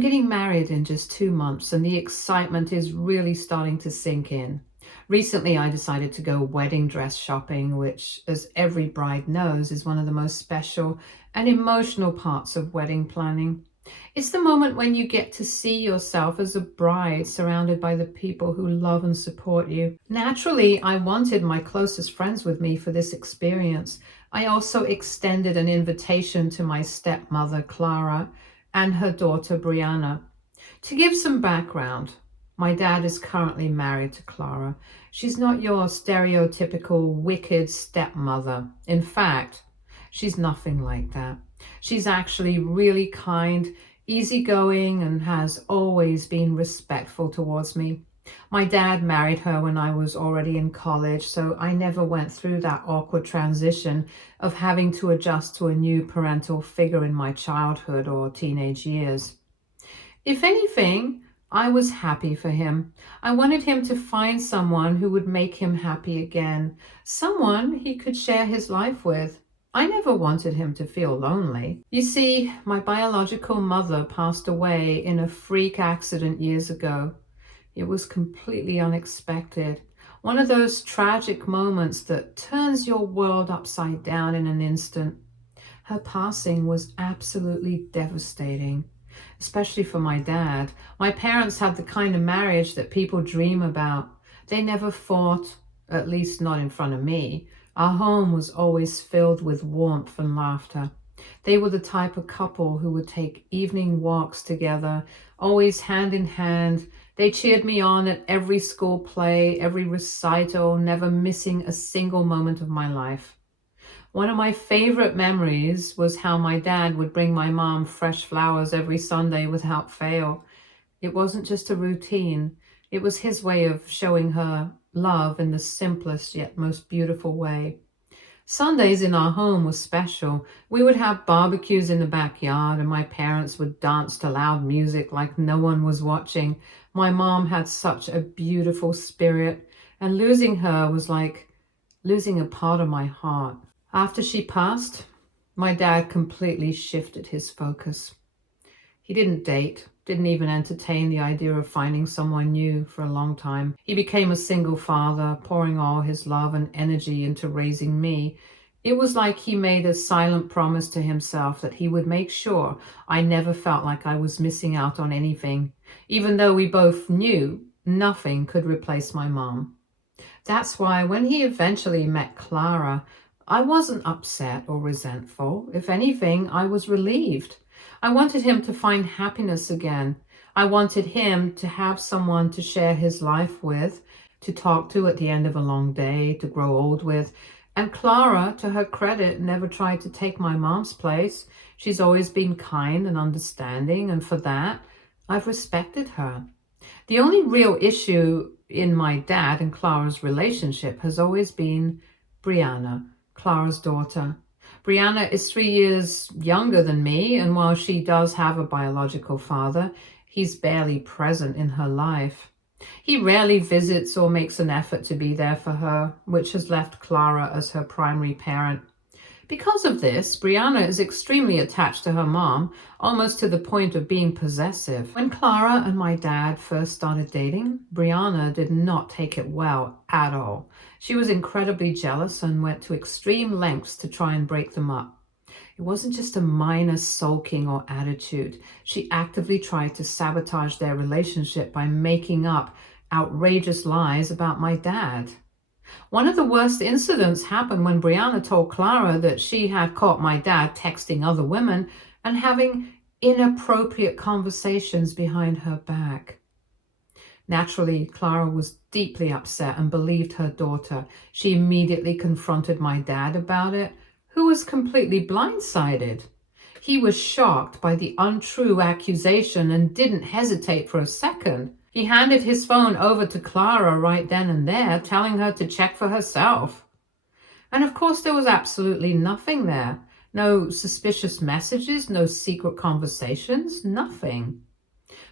I'm getting married in just 2 months and the excitement is really starting to sink in. Recently, I decided to go wedding dress shopping, which, as every bride knows, is one of the most special and emotional parts of wedding planning. It's the moment when you get to see yourself as a bride surrounded by the people who love and support you. Naturally, I wanted my closest friends with me for this experience. I also extended an invitation to my stepmother, Clara, and her daughter, Brianna. To give some background, my dad is currently married to Clara. She's not your stereotypical wicked stepmother. In fact, she's nothing like that. She's actually really kind, easygoing, and has always been respectful towards me. My dad married her when I was already in college, so I never went through that awkward transition of having to adjust to a new parental figure in my childhood or teenage years. If anything, I was happy for him. I wanted him to find someone who would make him happy again, someone he could share his life with. I never wanted him to feel lonely. You see, my biological mother passed away in a freak accident years ago. It was completely unexpected. One of those tragic moments that turns your world upside down in an instant. Her passing was absolutely devastating, especially for my dad. My parents had the kind of marriage that people dream about. They never fought, at least not in front of me. Our home was always filled with warmth and laughter. They were the type of couple who would take evening walks together, always hand in hand. They cheered me on at every school play, every recital, never missing a single moment of my life. One of my favorite memories was how my dad would bring my mom fresh flowers every Sunday without fail. It wasn't just a routine. It was his way of showing her love in the simplest yet most beautiful way. Sundays in our home were special. We would have barbecues in the backyard and my parents would dance to loud music like no one was watching. My mom had such a beautiful spirit, and losing her was like losing a part of my heart. After she passed, my dad completely shifted his focus. He didn't date, didn't even entertain the idea of finding someone new for a long time. He became a single father, pouring all his love and energy into raising me. It was like he made a silent promise to himself that he would make sure I never felt like I was missing out on anything, even though we both knew nothing could replace my mom. That's why when he eventually met Clara, I wasn't upset or resentful. If anything, I was relieved. I wanted him to find happiness again. I wanted him to have someone to share his life with, to talk to at the end of a long day, to grow old with. And Clara, to her credit, never tried to take my mom's place. She's always been kind and understanding, and for that, I've respected her. The only real issue in my dad and Clara's relationship has always been Brianna, Clara's daughter. Brianna is 3 years younger than me, and while she does have a biological father, he's barely present in her life. He rarely visits or makes an effort to be there for her, which has left Clara as her primary parent. Because of this, Brianna is extremely attached to her mom, almost to the point of being possessive. When Clara and my dad first started dating, Brianna did not take it well at all. She was incredibly jealous and went to extreme lengths to try and break them up. It wasn't just a minor sulking or attitude. She actively tried to sabotage their relationship by making up outrageous lies about my dad. One of the worst incidents happened when Brianna told Clara that she had caught my dad texting other women and having inappropriate conversations behind her back. Naturally, Clara was deeply upset and believed her daughter. She immediately confronted my dad about it, who was completely blindsided. He was shocked by the untrue accusation and didn't hesitate for a second. He handed his phone over to Clara right then and there, telling her to check for herself. And of course, there was absolutely nothing there. No suspicious messages, no secret conversations, nothing.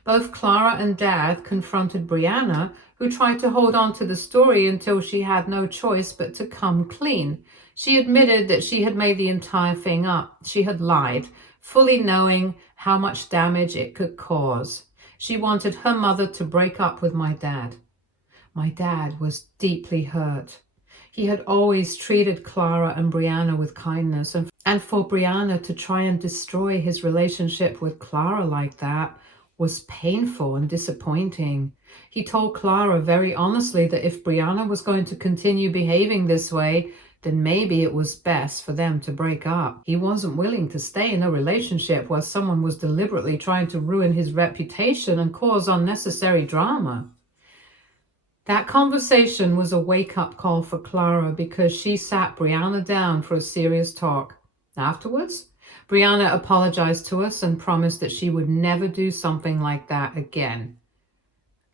Both Clara and Dad confronted Brianna, who tried to hold on to the story until she had no choice but to come clean. She admitted that she had made the entire thing up. She had lied, fully knowing how much damage it could cause. She wanted her mother to break up with my dad. My dad was deeply hurt. He had always treated Clara and Brianna with kindness, and for Brianna to try and destroy his relationship with Clara like that was painful and disappointing. He told Clara very honestly that if Brianna was going to continue behaving this way, then maybe it was best for them to break up. He wasn't willing to stay in a relationship where someone was deliberately trying to ruin his reputation and cause unnecessary drama. That conversation was a wake-up call for Clara because she sat Brianna down for a serious talk. Afterwards, Brianna apologized to us and promised that she would never do something like that again.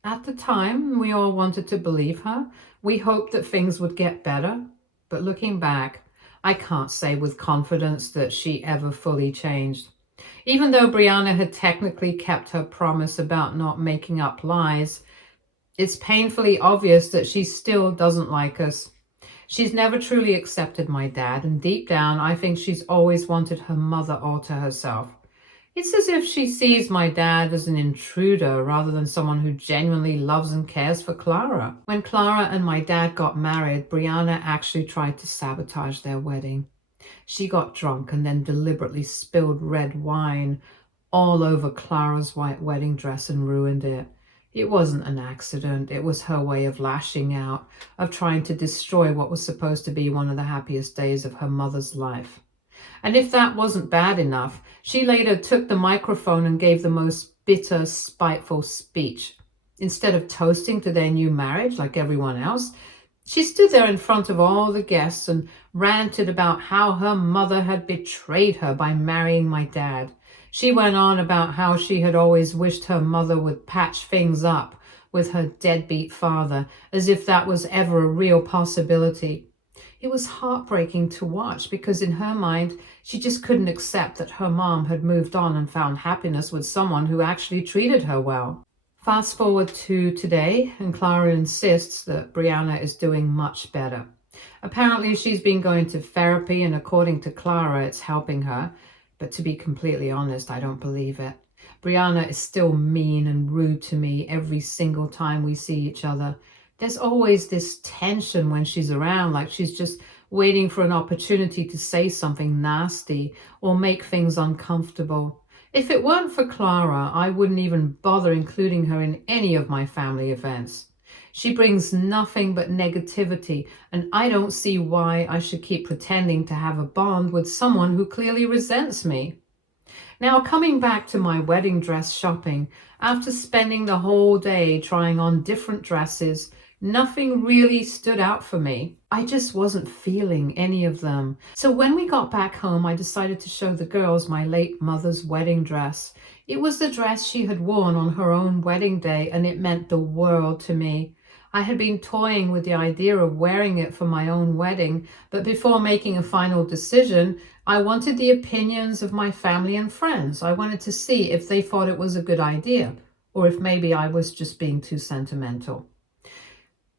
At the time, we all wanted to believe her. We hoped that things would get better. But looking back, I can't say with confidence that she ever fully changed. Even though Brianna had technically kept her promise about not making up lies, it's painfully obvious that she still doesn't like us. She's never truly accepted my dad, and deep down, I think she's always wanted her mother all to herself. It's as if she sees my dad as an intruder rather than someone who genuinely loves and cares for Clara. When Clara and my dad got married, Brianna actually tried to sabotage their wedding. She got drunk and then deliberately spilled red wine all over Clara's white wedding dress and ruined it. It wasn't an accident. It was her way of lashing out, of trying to destroy what was supposed to be one of the happiest days of her mother's life. And if that wasn't bad enough, she later took the microphone and gave the most bitter, spiteful speech. Instead of toasting to their new marriage like everyone else, she stood there in front of all the guests and ranted about how her mother had betrayed her by marrying my dad. She went on about how she had always wished her mother would patch things up with her deadbeat father, as if that was ever a real possibility. It was heartbreaking to watch because in her mind, she just couldn't accept that her mom had moved on and found happiness with someone who actually treated her well. Fast forward to today, and Clara insists that Brianna is doing much better. Apparently, she's been going to therapy, and according to Clara, it's helping her. But to be completely honest, I don't believe it. Brianna is still mean and rude to me every single time we see each other. There's always this tension when she's around, like she's just waiting for an opportunity to say something nasty or make things uncomfortable. If it weren't for Clara, I wouldn't even bother including her in any of my family events. She brings nothing but negativity, and I don't see why I should keep pretending to have a bond with someone who clearly resents me. Now, coming back to my wedding dress shopping, after spending the whole day trying on different dresses, nothing really stood out for me. I just wasn't feeling any of them. So when we got back home, I decided to show the girls my late mother's wedding dress. It was the dress she had worn on her own wedding day, and it meant the world to me. I had been toying with the idea of wearing it for my own wedding, but before making a final decision, I wanted the opinions of my family and friends. I wanted to see if they thought it was a good idea, or if maybe I was just being too sentimental.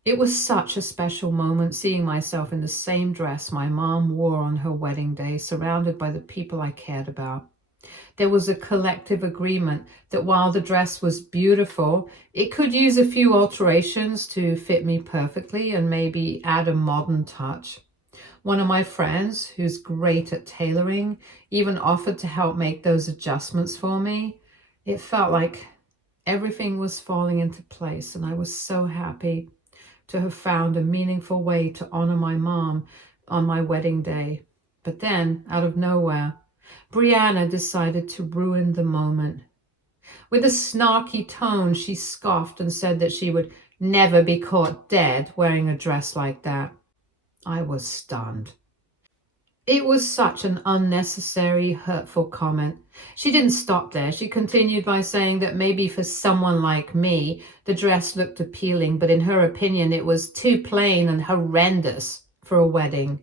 It was such a special moment seeing myself in the same dress my mom wore on her wedding day, surrounded by the people I cared about. There was a collective agreement that while the dress was beautiful, it could use a few alterations to fit me perfectly and maybe add a modern touch. One of my friends, who's great at tailoring, even offered to help make those adjustments for me. It felt like everything was falling into place, and I was so happy to have found a meaningful way to honor my mom on my wedding day. But then, out of nowhere, Brianna decided to ruin the moment. With a snarky tone, she scoffed and said that she would never be caught dead wearing a dress like that. I was stunned. It was such an unnecessary, hurtful comment. She didn't stop there. She continued by saying that maybe for someone like me, the dress looked appealing, but in her opinion, it was too plain and horrendous for a wedding.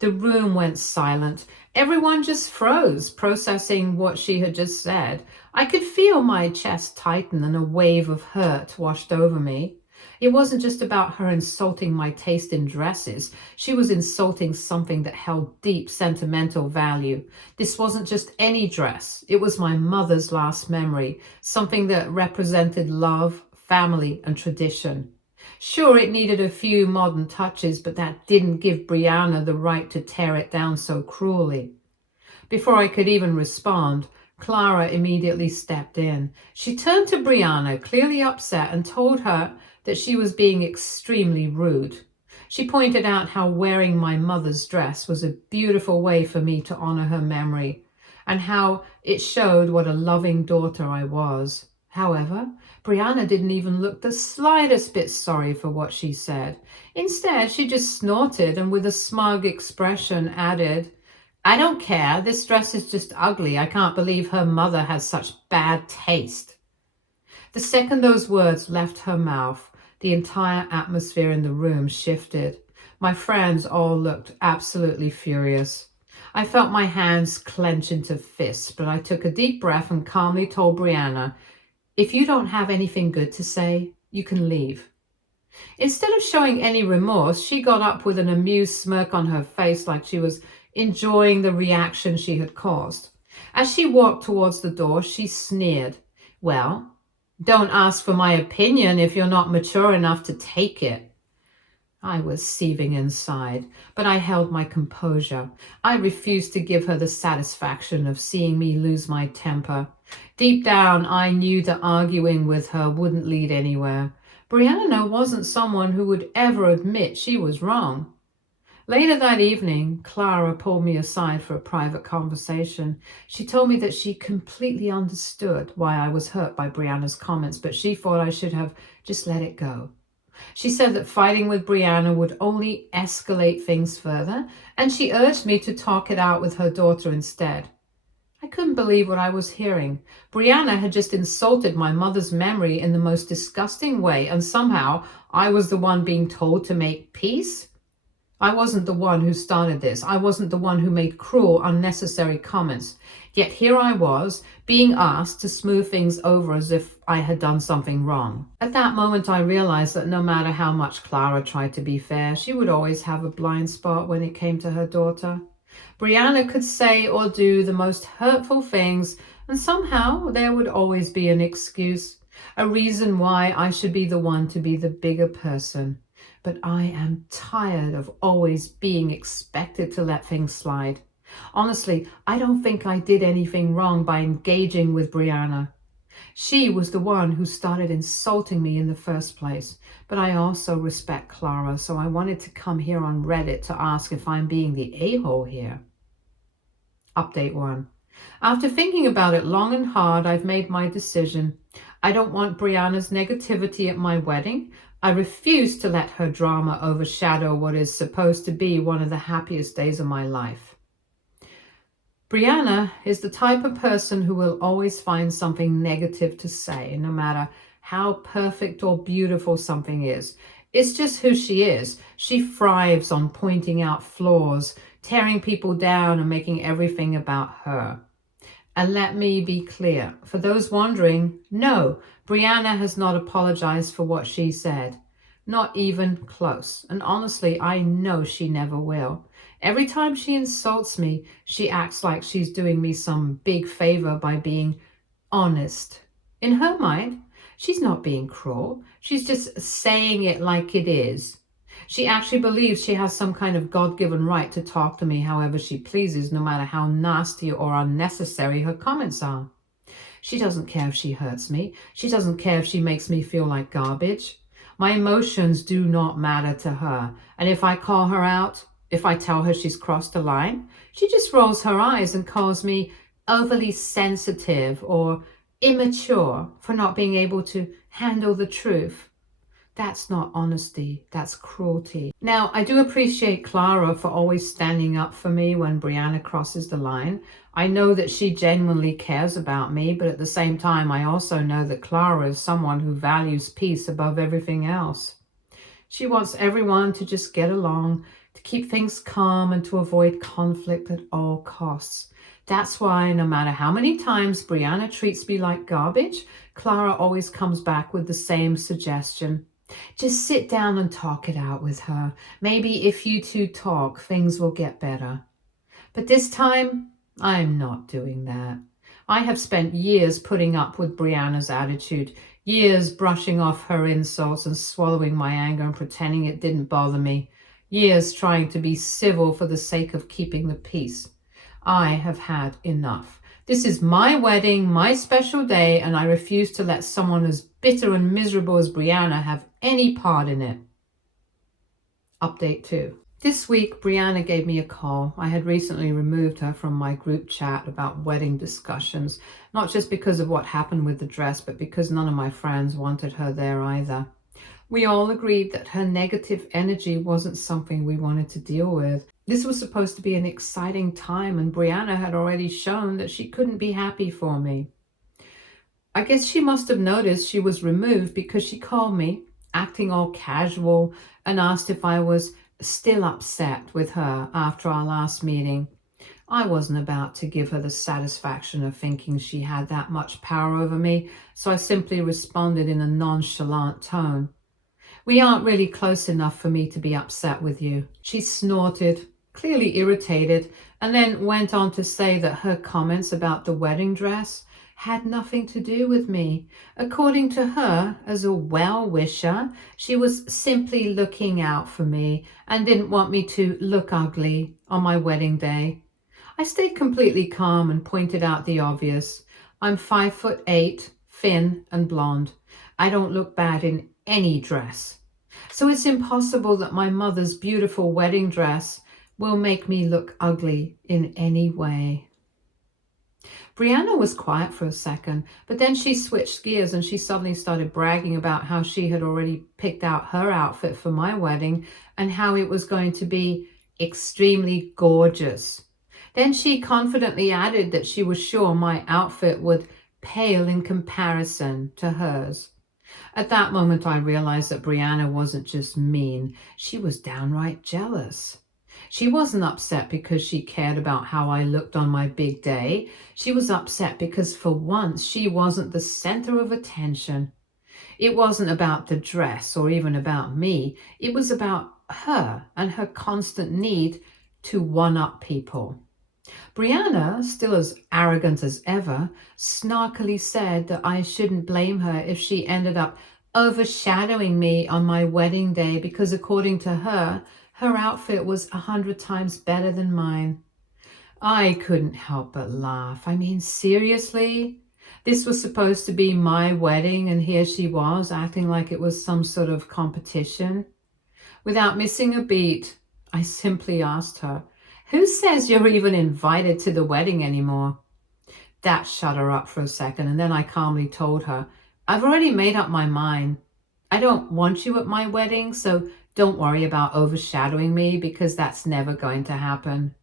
The room went silent. Everyone just froze, processing what she had just said. I could feel my chest tighten and a wave of hurt washed over me. It wasn't just about her insulting my taste in dresses. She was insulting something that held deep sentimental value. This wasn't just any dress. It was my mother's last memory, something that represented love, family, and tradition. Sure, it needed a few modern touches, but that didn't give Brianna the right to tear it down so cruelly. Before I could even respond, Clara immediately stepped in. She turned to Brianna, clearly upset, and told her that she was being extremely rude. She pointed out how wearing my mother's dress was a beautiful way for me to honor her memory, and how it showed what a loving daughter I was. However, Brianna didn't even look the slightest bit sorry for what she said. Instead, she just snorted and with a smug expression added, "I don't care. This dress is just ugly. I can't believe her mother has such bad taste." The second those words left her mouth, the entire atmosphere in the room shifted. My friends all looked absolutely furious. I felt my hands clench into fists, but I took a deep breath and calmly told Brianna, "If you don't have anything good to say, you can leave." Instead of showing any remorse, she got up with an amused smirk on her face like she was enjoying the reaction she had caused. As she walked towards the door, she sneered, "Well, don't ask for my opinion if you're not mature enough to take it." I was seething inside, but I held my composure. I refused to give her the satisfaction of seeing me lose my temper. Deep down, I knew that arguing with her wouldn't lead anywhere. Brianna wasn't someone who would ever admit she was wrong. Later that evening, Clara pulled me aside for a private conversation. She told me that she completely understood why I was hurt by Brianna's comments, but she thought I should have just let it go. She said that fighting with Brianna would only escalate things further, and she urged me to talk it out with her daughter instead. I couldn't believe what I was hearing. Brianna had just insulted my mother's memory in the most disgusting way, and somehow I was the one being told to make peace? I wasn't the one who started this. I wasn't the one who made cruel, unnecessary comments. Yet here I was, being asked to smooth things over as if I had done something wrong. At that moment, I realized that no matter how much Clara tried to be fair, she would always have a blind spot when it came to her daughter. Brianna could say or do the most hurtful things, and somehow there would always be an excuse, a reason why I should be the one to be the bigger person. But I am tired of always being expected to let things slide. Honestly, I don't think I did anything wrong by engaging with Brianna. She was the one who started insulting me in the first place. But I also respect Clara, so I wanted to come here on Reddit to ask if I'm being the a-hole here. Update 1. After thinking about it long and hard, I've made my decision. I don't want Brianna's negativity at my wedding. I refuse to let her drama overshadow what is supposed to be one of the happiest days of my life. Brianna is the type of person who will always find something negative to say, no matter how perfect or beautiful something is. It's just who she is. She thrives on pointing out flaws, tearing people down, and making everything about her. And let me be clear, for those wondering, no, Brianna has not apologized for what she said. Not even close. And honestly, I know she never will. Every time she insults me, she acts like she's doing me some big favor by being honest. In her mind, she's not being cruel. She's just saying it like it is. She actually believes she has some kind of God-given right to talk to me however she pleases, no matter how nasty or unnecessary her comments are. She doesn't care if she hurts me. She doesn't care if she makes me feel like garbage. My emotions do not matter to her. And if I call her out, if I tell her she's crossed a line, she just rolls her eyes and calls me overly sensitive or immature for not being able to handle the truth. That's not honesty, that's cruelty. Now, I do appreciate Clara for always standing up for me when Brianna crosses the line. I know that she genuinely cares about me, but at the same time, I also know that Clara is someone who values peace above everything else. She wants everyone to just get along, to keep things calm, and to avoid conflict at all costs. That's why no matter how many times Brianna treats me like garbage, Clara always comes back with the same suggestion. Just sit down and talk it out with her. Maybe if you two talk, things will get better. But this time, I'm not doing that. I have spent years putting up with Brianna's attitude, years brushing off her insults and swallowing my anger and pretending it didn't bother me, years trying to be civil for the sake of keeping the peace. I have had enough. This is my wedding, my special day, and I refuse to let someone as bitter and miserable as Brianna have any part in it. Update 2. This week, Brianna gave me a call. I had recently removed her from my group chat about wedding discussions, not just because of what happened with the dress, but because none of my friends wanted her there either. We all agreed that her negative energy wasn't something we wanted to deal with. This was supposed to be an exciting time, and Brianna had already shown that she couldn't be happy for me. I guess she must have noticed she was removed because she called me, acting all casual, and asked if I was still upset with her after our last meeting. I wasn't about to give her the satisfaction of thinking she had that much power over me, so I simply responded in a nonchalant tone. We aren't really close enough for me to be upset with you. She snorted, clearly irritated, and then went on to say that her comments about the wedding dress had nothing to do with me. According to her, as a well-wisher, she was simply looking out for me and didn't want me to look ugly on my wedding day. I stayed completely calm and pointed out the obvious. I'm 5'8", thin and blonde. I don't look bad in any dress. So it's impossible that my mother's beautiful wedding dress will make me look ugly in any way. Brianna was quiet for a second, but then she switched gears and she suddenly started bragging about how she had already picked out her outfit for my wedding and how it was going to be extremely gorgeous. Then she confidently added that she was sure my outfit would pale in comparison to hers. At that moment, I realized that Brianna wasn't just mean, she was downright jealous. She wasn't upset because she cared about how I looked on my big day. She was upset because for once she wasn't the center of attention. It wasn't about the dress or even about me. It was about her and her constant need to one-up people. Brianna, still as arrogant as ever, snarkily said that I shouldn't blame her if she ended up overshadowing me on my wedding day because according to her, her outfit was 100 times better than mine. I couldn't help but laugh. I mean, seriously? This was supposed to be my wedding, and here she was acting like it was some sort of competition. Without missing a beat, I simply asked her, "Who says you're even invited to the wedding anymore?" That shut her up for a second, and then I calmly told her, "I've already made up my mind. I don't want you at my wedding, so don't worry about overshadowing me because that's never going to happen."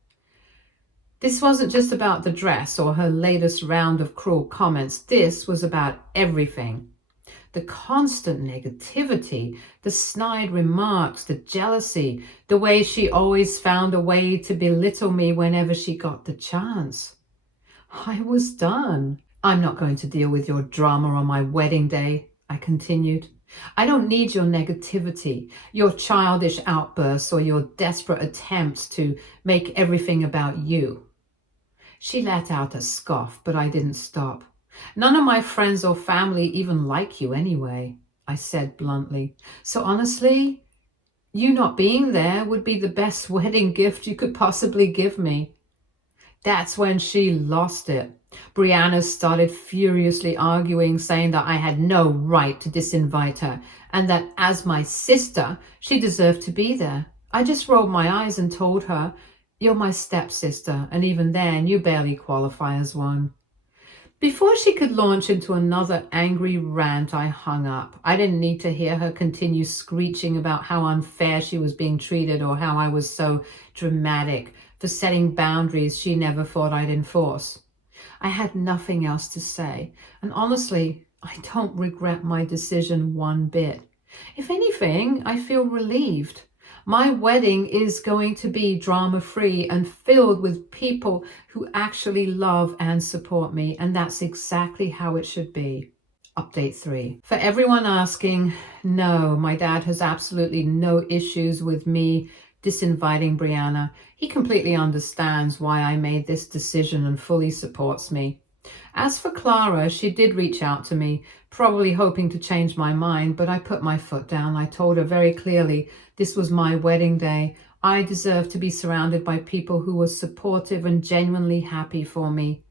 This wasn't just about the dress or her latest round of cruel comments. This was about everything. The constant negativity, the snide remarks, the jealousy, the way she always found a way to belittle me whenever she got the chance. I was done. "I'm not going to deal with your drama on my wedding day," I continued. "I don't need your negativity, your childish outbursts, or your desperate attempts to make everything about you." She let out a scoff, but I didn't stop. "None of my friends or family even like you anyway," I said bluntly. "So honestly, you not being there would be the best wedding gift you could possibly give me." That's when she lost it. Brianna started furiously arguing, saying that I had no right to disinvite her and that as my sister, she deserved to be there. I just rolled my eyes and told her, "You're my stepsister, and even then you barely qualify as one." Before she could launch into another angry rant, I hung up. I didn't need to hear her continue screeching about how unfair she was being treated or how I was so dramatic for setting boundaries she never thought I'd enforce. I had nothing else to say, and honestly, I don't regret my decision one bit. If anything, I feel relieved. My wedding is going to be drama-free and filled with people who actually love and support me, and that's exactly how it should be. Update 3. For everyone asking, no, my dad has absolutely no issues with me disinviting Brianna. He completely understands why I made this decision and fully supports me. As for Clara, she did reach out to me, probably hoping to change my mind, but I put my foot down. I told her very clearly this was my wedding day. I deserve to be surrounded by people who were supportive and genuinely happy for me.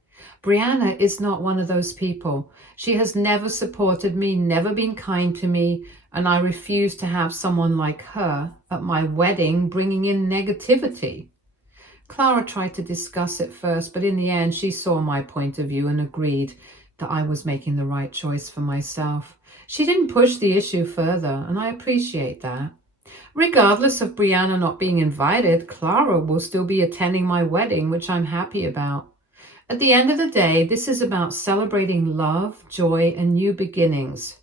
Brianna is not one of those people. She has never supported me, never been kind to me, and I refuse to have someone like her at my wedding bringing in negativity. Clara tried to discuss it first, but in the end she saw my point of view and agreed that I was making the right choice for myself. She didn't push the issue further, and I appreciate that. Regardless of Brianna not being invited, Clara will still be attending my wedding, which I'm happy about. At the end of the day, this is about celebrating love, joy, and new beginnings.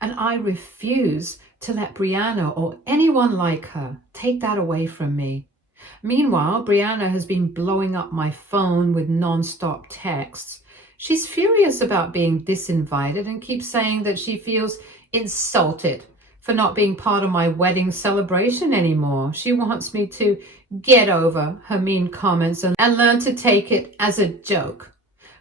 And I refuse to let Brianna or anyone like her take that away from me. Meanwhile, Brianna has been blowing up my phone with non-stop texts. She's furious about being disinvited and keeps saying that she feels insulted for not being part of my wedding celebration anymore. She wants me to get over her mean comments and learn to take it as a joke.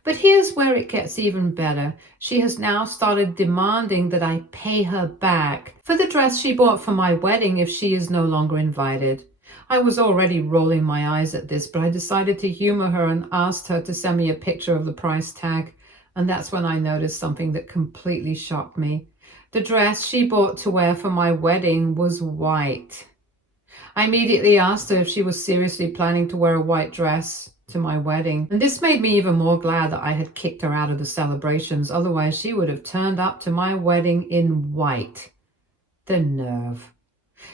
But here's where it gets even better. She has now started demanding that I pay her back for the dress she bought for my wedding if she is no longer invited. I was already rolling my eyes at this, but I decided to humor her and asked her to send me a picture of the price tag. And that's when I noticed something that completely shocked me. The dress she bought to wear for my wedding was white. I immediately asked her if she was seriously planning to wear a white dress to my wedding. And this made me even more glad that I had kicked her out of the celebrations. Otherwise, she would have turned up to my wedding in white. The nerve.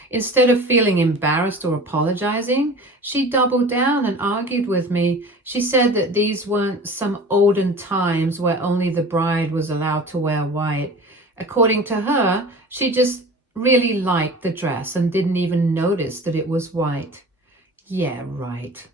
Instead of feeling embarrassed or apologizing, she doubled down and argued with me. She said that these weren't some olden times where only the bride was allowed to wear white. According to her, she just really liked the dress and didn't even notice that it was white. Yeah, right.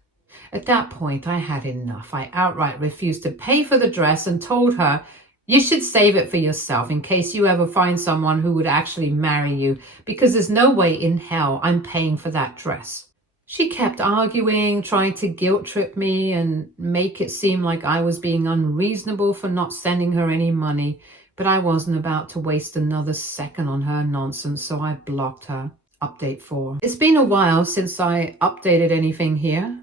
At that point, I had enough. I outright refused to pay for the dress and told her, you should save it for yourself in case you ever find someone who would actually marry you, because there's no way in hell I'm paying for that dress. She kept arguing, trying to guilt trip me and make it seem like I was being unreasonable for not sending her any money, but I wasn't about to waste another second on her nonsense, so I blocked her. Update 4. It's been a while since I updated anything here.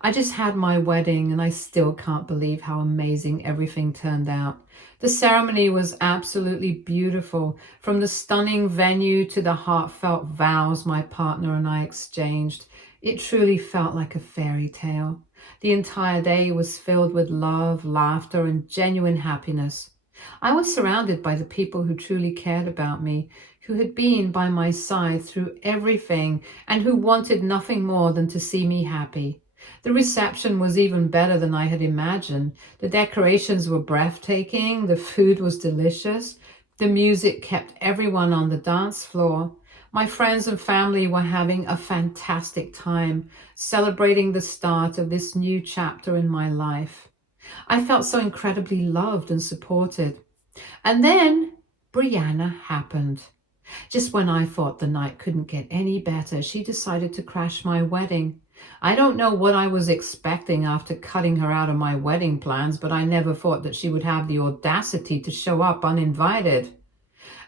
I just had my wedding and I still can't believe how amazing everything turned out. The ceremony was absolutely beautiful. From the stunning venue to the heartfelt vows my partner and I exchanged, it truly felt like a fairy tale. The entire day was filled with love, laughter, and genuine happiness. I was surrounded by the people who truly cared about me, who had been by my side through everything and who wanted nothing more than to see me happy. The reception was even better than I had imagined. The decorations were breathtaking, the food was delicious, the music kept everyone on the dance floor. My friends and family were having a fantastic time, celebrating the start of this new chapter in my life. I felt so incredibly loved and supported. And then Brianna happened. Just when I thought the night couldn't get any better, she decided to crash my wedding. I don't know what I was expecting after cutting her out of my wedding plans, but I never thought that she would have the audacity to show up uninvited.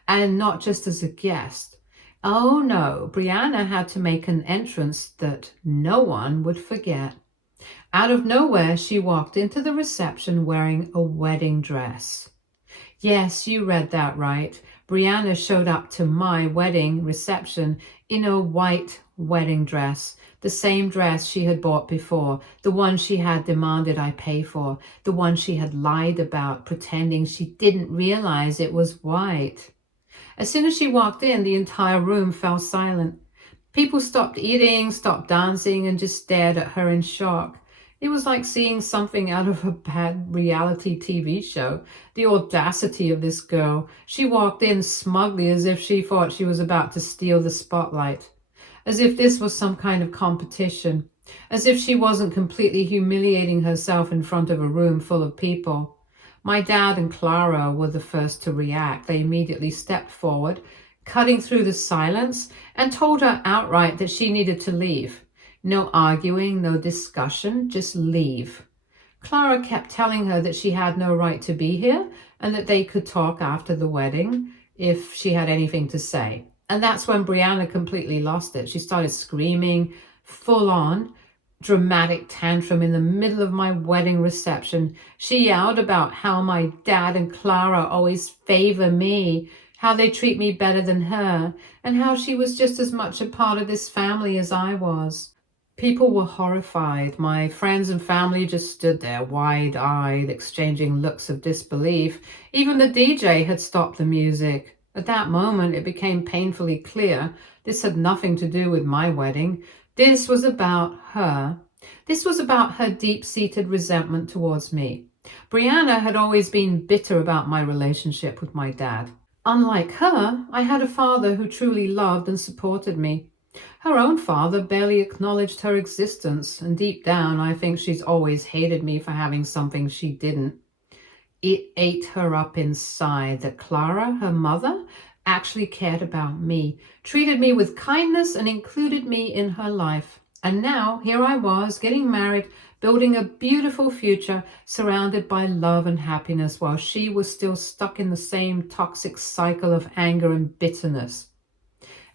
And not just as a guest. Oh no, Brianna had to make an entrance that no one would forget. Out of nowhere, she walked into the reception wearing a wedding dress. Yes, you read that right. Brianna showed up to my wedding reception in a white wedding dress, the same dress she had bought before, the one she had demanded I pay for, the one she had lied about, pretending she didn't realize it was white. As soon as she walked in, the entire room fell silent. People stopped eating, stopped dancing, and just stared at her in shock. It was like seeing something out of a bad reality TV show. The audacity of this girl. She walked in smugly as if she thought she was about to steal the spotlight. As if this was some kind of competition. As if she wasn't completely humiliating herself in front of a room full of people. My dad and Clara were the first to react. They immediately stepped forward, cutting through the silence, and told her outright that she needed to leave. No arguing, no discussion, just leave. Clara kept telling her that she had no right to be here and that they could talk after the wedding if she had anything to say. And that's when Brianna completely lost it. She started screaming, full on, dramatic tantrum in the middle of my wedding reception. She yelled about how my dad and Clara always favor me, how they treat me better than her, and how she was just as much a part of this family as I was. People were horrified. My friends and family just stood there, wide-eyed, exchanging looks of disbelief. Even the DJ had stopped the music. At that moment, it became painfully clear this had nothing to do with my wedding. This was about her. This was about her deep-seated resentment towards me. Brianna had always been bitter about my relationship with my dad. Unlike her, I had a father who truly loved and supported me. Her own father barely acknowledged her existence, and deep down, I think she's always hated me for having something she didn't. It ate her up inside that Clara, her mother, actually cared about me, treated me with kindness, and included me in her life. And now, here I was, getting married, building a beautiful future, surrounded by love and happiness, while she was still stuck in the same toxic cycle of anger and bitterness.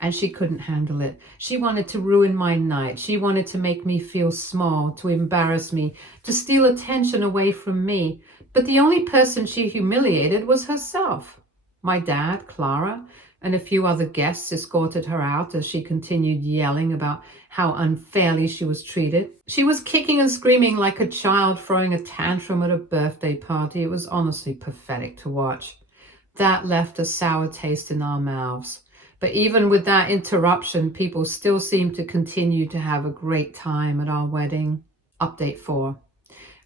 And she couldn't handle it. She wanted to ruin my night. She wanted to make me feel small, to embarrass me, to steal attention away from me. But the only person she humiliated was herself. My dad, Clara, and a few other guests escorted her out as she continued yelling about how unfairly she was treated. She was kicking and screaming like a child throwing a tantrum at a birthday party. It was honestly pathetic to watch. That left a sour taste in our mouths. But even with that interruption, people still seemed to continue to have a great time at our wedding. Update 4.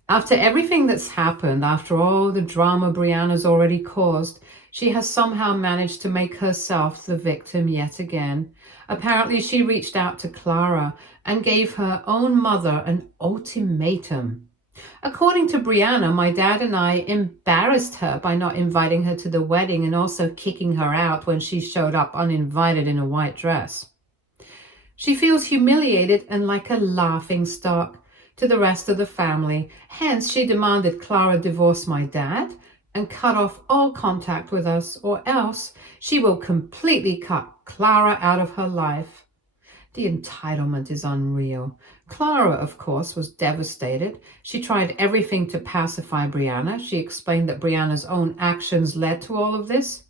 After everything that's happened, after all the drama Brianna's already caused, she has somehow managed to make herself the victim yet again. Apparently, she reached out to Clara and gave her own mother an ultimatum. According to Brianna, my dad and I embarrassed her by not inviting her to the wedding and also kicking her out when she showed up uninvited in a white dress. She feels humiliated and like a laughing stock to the rest of the family. Hence, she demanded Clara divorce my dad and cut off all contact with us, or else she will completely cut Clara out of her life. The entitlement is unreal. Clara, of course, was devastated. She tried everything to pacify Brianna. She explained that Brianna's own actions led to all of this.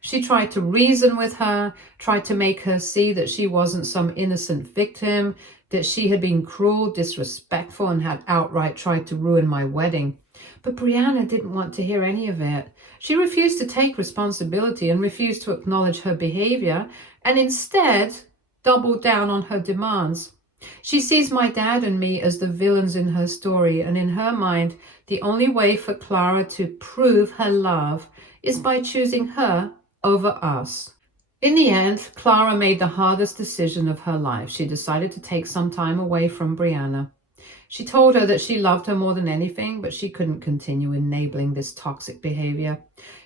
She tried to reason with her, tried to make her see that she wasn't some innocent victim, that she had been cruel, disrespectful, and had outright tried to ruin my wedding. But Brianna didn't want to hear any of it. She refused to take responsibility and refused to acknowledge her behavior, and instead doubled down on her demands. She sees my dad and me as the villains in her story, and in her mind, the only way for Clara to prove her love is by choosing her over us. In the end, Clara made the hardest decision of her life. She decided to take some time away from Brianna. She told her that she loved her more than anything, but she couldn't continue enabling this toxic behavior.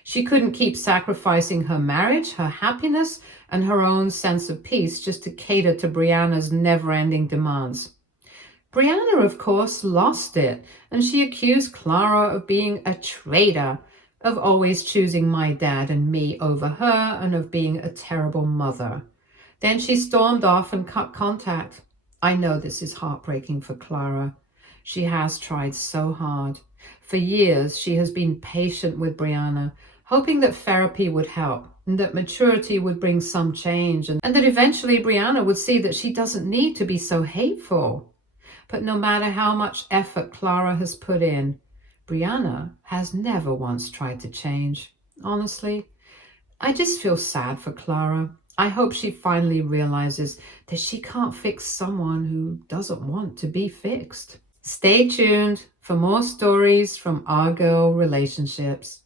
She couldn't keep sacrificing her marriage, her happiness, and her own sense of peace just to cater to Brianna's never-ending demands. Brianna, of course, lost it, and she accused Clara of being a traitor, of always choosing my dad and me over her, and of being a terrible mother. Then she stormed off and cut contact. I know this is heartbreaking for Clara. She has tried so hard. For years, she has been patient with Brianna, hoping that therapy would help, and that maturity would bring some change, and that eventually Brianna would see that she doesn't need to be so hateful. But no matter how much effort Clara has put in, Brianna has never once tried to change. Honestly, I just feel sad for Clara. I hope she finally realizes that she can't fix someone who doesn't want to be fixed. Stay tuned for more stories from our girl relationships.